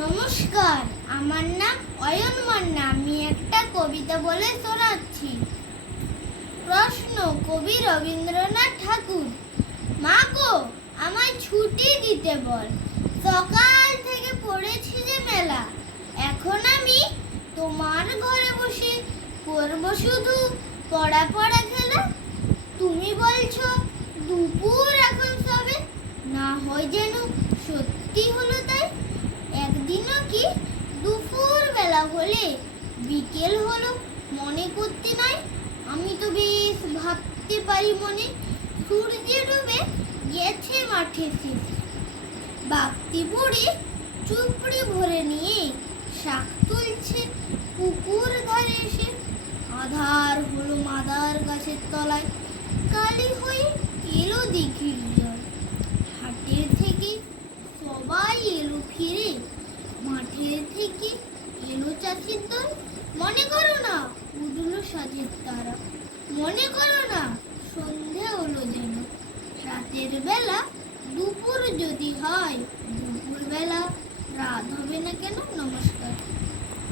নমস্কার, আমার নাম অয়ন মান্না। আমি একটা কবিতা বলে শোনাচ্ছি। প্রশ্ন, কবি রবীন্দ্রনাথ ঠাকুর। মা গো, আমায় ছুটি দিতে বল, সকাল থেকে পড়েছি যে মেলা। এখন আমি তোমার ঘরে বসে করব শুধু পড়া পড়া খেলা। তুমি বলছো দুপুর এখন সবে, না হয় যেন সত্যি হলো তাই। একদিনও কি দুপুর বেলা হলে বিকেল হলো মনে করতে নাই। আমি তো বেশ ভাবতে পারি মনে, সূর্য ডুবে গেছে মাঠে শেষে। বাগদি বুড়ি চুপড়ি ভরে নিয়ে শাক তুলছে পুকুর ধারে এসে। আধার হলো মাদার গাছের তলায়, কালি হয়ে এলো দিঘির জল। হাটের থেকে সবাই এলো ফিরে, মাঠের থেকে এলো চাষির দল। মনে করো না উঠলো সাজের তারা, মনে করো না সন্ধে হলো যেন। রাতের বেলা দুপুর যদি হয়, দুপুর বেলা রাত হবে না কেন?